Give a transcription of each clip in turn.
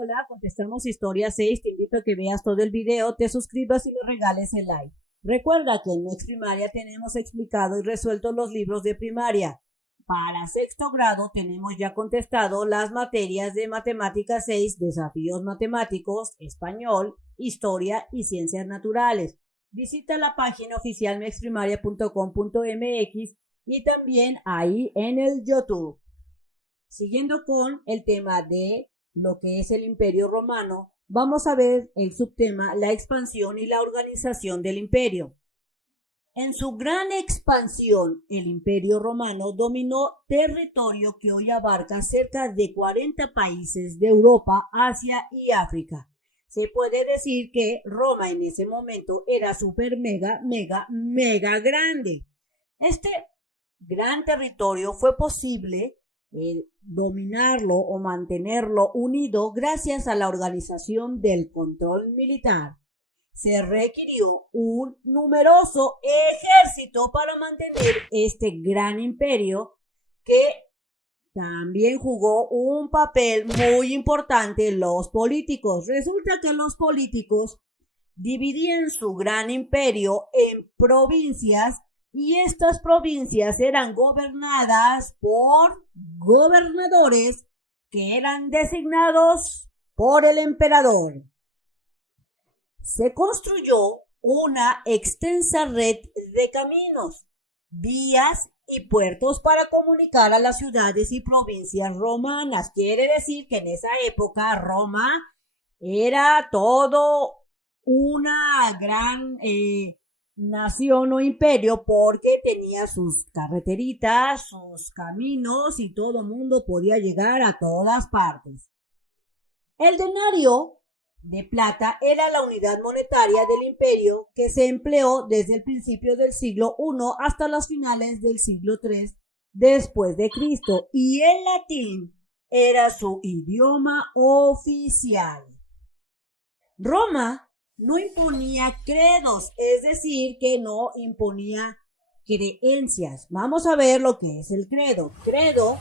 Hola, contestamos historia 6. Te invito a que veas todo el video, te suscribas y le regales el like. Recuerda que en Mex Primaria tenemos explicado y resuelto los libros de primaria. Para sexto grado tenemos ya contestado las materias de Matemáticas 6, Desafíos Matemáticos, Español, Historia y Ciencias Naturales. Visita la página oficial mexprimaria.com.mx y también ahí en el YouTube. Siguiendo con el tema de lo que es el Imperio Romano, vamos a ver el subtema, la expansión y la organización del imperio. En su gran expansión, el Imperio Romano dominó territorio que hoy abarca cerca de 40 países de Europa, Asia y África. Se puede decir que Roma en ese momento era súper mega grande. Este gran territorio fue posible dominarlo o mantenerlo unido gracias a la organización del control militar. Se requirió un numeroso ejército para mantener este gran imperio, que también jugó un papel muy importante los políticos. Resulta que los políticos dividían su gran imperio en provincias y estas provincias eran gobernadas por gobernadores que eran designados por el emperador. Se construyó una extensa red de caminos, vías y puertos para comunicar a las ciudades y provincias romanas. Quiere decir que en esa época Roma era todo una gran nación o imperio, porque tenía sus carreteritas, sus caminos y todo mundo podía llegar a todas partes. El denario de plata era la unidad monetaria del imperio que se empleó desde el principio del siglo I hasta las finales del siglo III después de Cristo, y el latín era su idioma oficial. Roma no imponía credos, es decir, que no imponía creencias. Vamos a ver lo que es el credo. Credo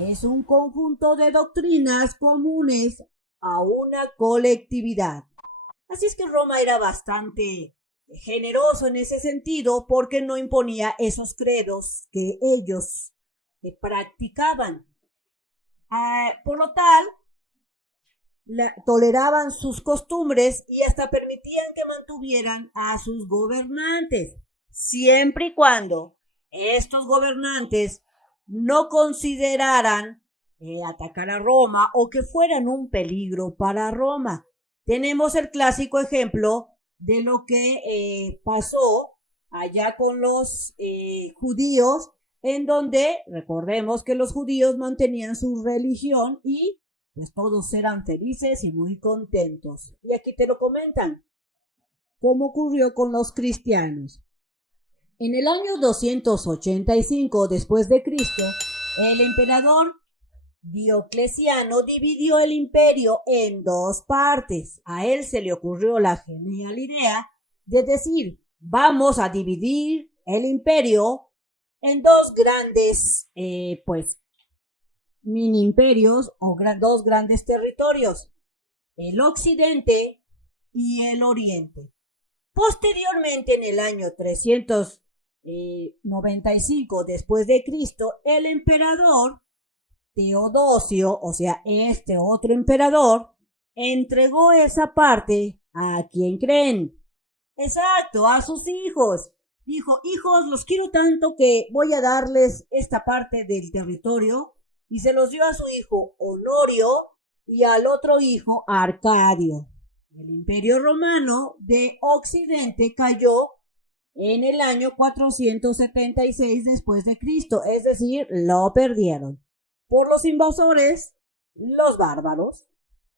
es un conjunto de doctrinas comunes a una colectividad. Así es que Roma era bastante generoso en ese sentido, porque no imponía esos credos que ellos practicaban. Por lo tal, toleraban sus costumbres y hasta permitían que mantuvieran a sus gobernantes, siempre y cuando estos gobernantes no consideraran atacar a Roma o que fueran un peligro para Roma. Tenemos el clásico ejemplo de lo que pasó allá con los judíos, en donde recordemos que los judíos mantenían su religión y pues todos eran felices y muy contentos. Y aquí te lo comentan, cómo ocurrió con los cristianos. En el año 285 después de Cristo, el emperador Diocleciano dividió el imperio en dos partes. A él se le ocurrió la genial idea de decir, vamos a dividir el imperio en dos grandes, mini imperios o dos grandes territorios, el occidente y el oriente. Posteriormente, en el año 395 después de Cristo, el emperador Teodosio, o sea, este otro emperador, entregó esa parte ¿a quién creen? Exacto, a sus hijos. Dijo, hijos, los quiero tanto que voy a darles esta parte del territorio, y se los dio a su hijo Honorio y al otro hijo Arcadio. El Imperio Romano de Occidente cayó en el año 476 después de Cristo, es decir, lo perdieron por los invasores, los bárbaros,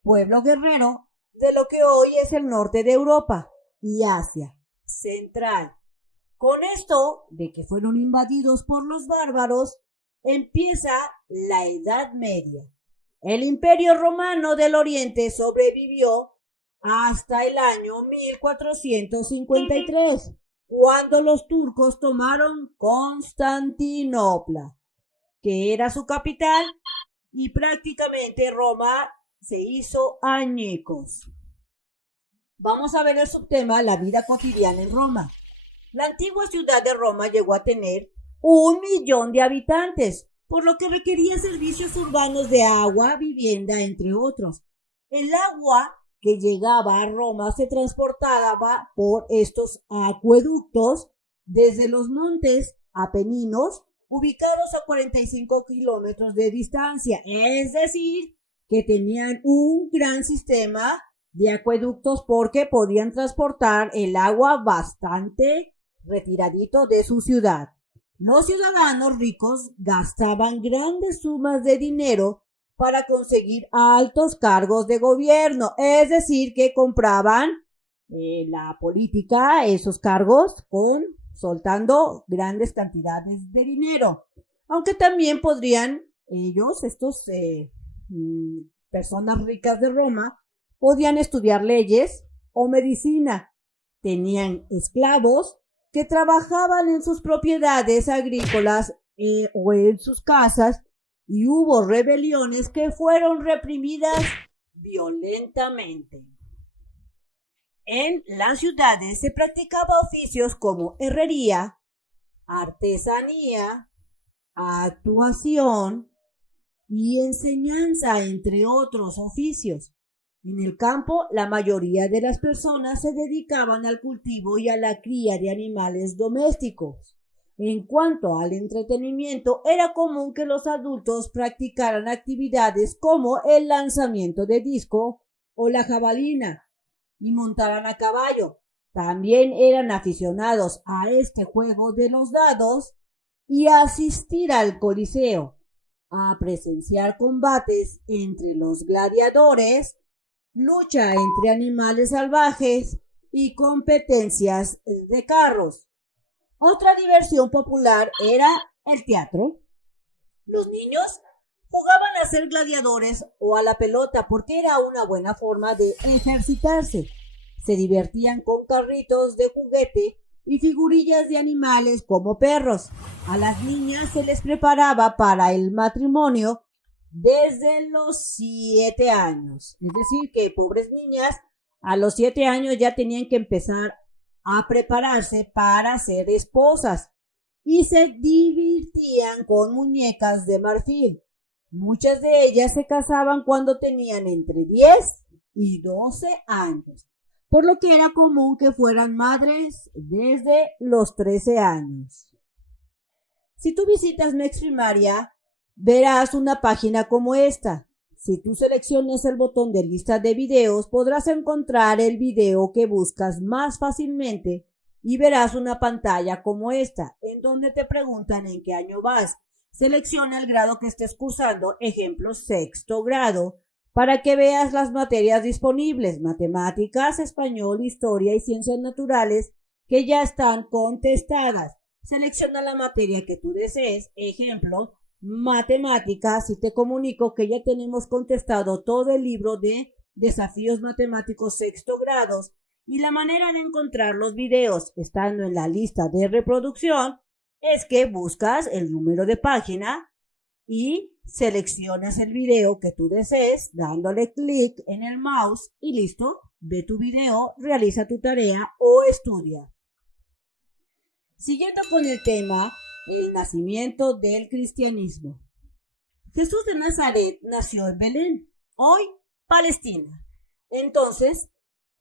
pueblo guerrero de lo que hoy es el norte de Europa y Asia Central. Con esto de que fueron invadidos por los bárbaros, empieza la Edad Media. El Imperio Romano del Oriente sobrevivió hasta el año 1453, cuando los turcos tomaron Constantinopla, que era su capital, y prácticamente Roma se hizo añicos. Vamos a ver el subtema la vida cotidiana en Roma. La antigua ciudad de Roma llegó a tener 1 millón de habitantes, por lo que requería servicios urbanos de agua, vivienda, entre otros. El agua que llegaba a Roma se transportaba por estos acueductos desde los montes Apeninos, ubicados a 45 kilómetros de distancia, es decir, que tenían un gran sistema de acueductos porque podían transportar el agua bastante retiradito de su ciudad. Los ciudadanos ricos gastaban grandes sumas de dinero para conseguir altos cargos de gobierno, es decir, que compraban la política, esos cargos, soltando grandes cantidades de dinero. Aunque también podrían ellos, personas ricas de Roma, podían estudiar leyes o medicina. Tenían esclavos que trabajaban en sus propiedades agrícolas o en sus casas, y hubo rebeliones que fueron reprimidas violentamente. En las ciudades se practicaba oficios como herrería, artesanía, actuación y enseñanza, entre otros oficios. En el campo, la mayoría de las personas se dedicaban al cultivo y a la cría de animales domésticos. En cuanto al entretenimiento, era común que los adultos practicaran actividades como el lanzamiento de disco o la jabalina y montaran a caballo. También eran aficionados a este juego de los dados y a asistir al Coliseo, a presenciar combates entre los gladiadores, lucha entre animales salvajes y competencias de carros. Otra diversión popular era el teatro. Los niños jugaban a ser gladiadores o a la pelota porque era una buena forma de ejercitarse. Se divertían con carritos de juguete y figurillas de animales como perros. A las niñas se les preparaba para el matrimonio desde los 7 años. Es decir, que pobres niñas a los 7 años ya tenían que empezar a prepararse para ser esposas y se divertían con muñecas de marfil. Muchas de ellas se casaban cuando tenían entre 10 y 12 años, por lo que era común que fueran madres desde los 13 años. Si tú visitas Mex Primaria, verás una página como esta. Si tú seleccionas el botón de lista de videos, podrás encontrar el video que buscas más fácilmente y verás una pantalla como esta, en donde te preguntan en qué año vas. Selecciona el grado que estés cursando, ejemplo, 6º grado, para que veas las materias disponibles, matemáticas, español, historia y ciencias naturales, que ya están contestadas. Selecciona la materia que tú desees, ejemplo, matemáticas, y te comunico que ya tenemos contestado todo el libro de desafíos matemáticos 6º grado, y la manera de encontrar los videos estando en la lista de reproducción es que buscas el número de página y seleccionas el video que tú desees dándole clic en el mouse y listo, ve tu video, realiza tu tarea o estudia. Siguiendo con el tema, el nacimiento del cristianismo. Jesús de Nazaret nació en Belén, hoy Palestina, entonces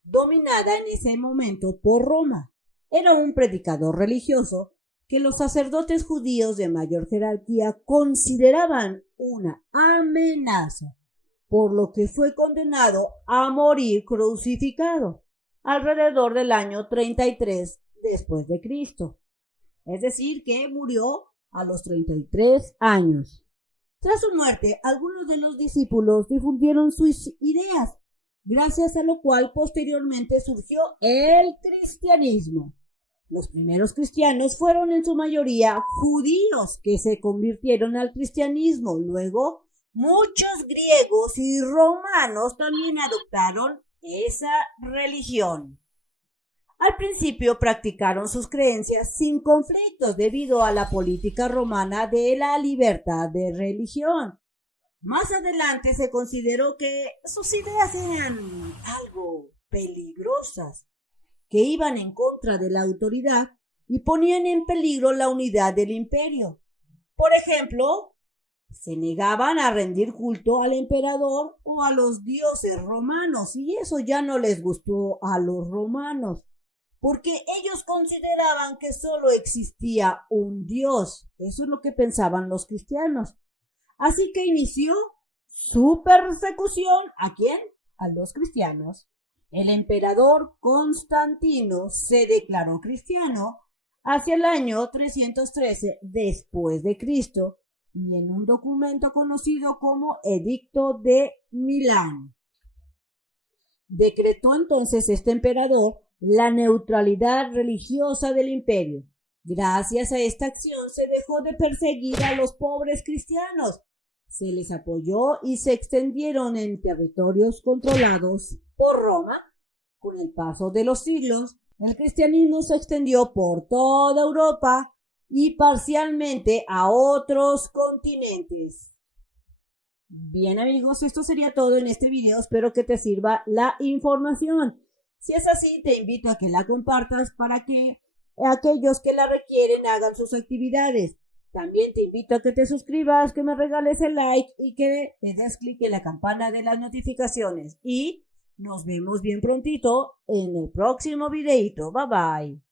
dominada en ese momento por Roma. Era un predicador religioso que los sacerdotes judíos de mayor jerarquía consideraban una amenaza, por lo que fue condenado a morir crucificado alrededor del año 33 después de Cristo. Es decir, que murió a los 33 años. Tras su muerte, algunos de los discípulos difundieron sus ideas, gracias a lo cual posteriormente surgió el cristianismo. Los primeros cristianos fueron en su mayoría judíos que se convirtieron al cristianismo. Luego, muchos griegos y romanos también adoptaron esa religión. Al principio practicaron sus creencias sin conflictos debido a la política romana de la libertad de religión. Más adelante se consideró que sus ideas eran algo peligrosas, que iban en contra de la autoridad y ponían en peligro la unidad del imperio. Por ejemplo, se negaban a rendir culto al emperador o a los dioses romanos, y eso ya no les gustó a los romanos, porque ellos consideraban que solo existía un Dios. Eso es lo que pensaban los cristianos. Así que inició su persecución. ¿A quién? A los cristianos. El emperador Constantino se declaró cristiano hacia el año 313 después de Cristo y en un documento conocido como Edicto de Milán. Decretó entonces este emperador la neutralidad religiosa del imperio. Gracias a esta acción se dejó de perseguir a los pobres cristianos, se les apoyó y se extendieron en territorios controlados por Roma. Con el paso de los siglos, el cristianismo se extendió por toda Europa y parcialmente a otros continentes. Bien amigos, esto sería todo en este video. Espero que te sirva la información. Si es así, te invito a que la compartas para que aquellos que la requieren hagan sus actividades. También te invito a que te suscribas, que me regales el like y que le des clic en la campana de las notificaciones. Y nos vemos bien prontito en el próximo videito. Bye bye.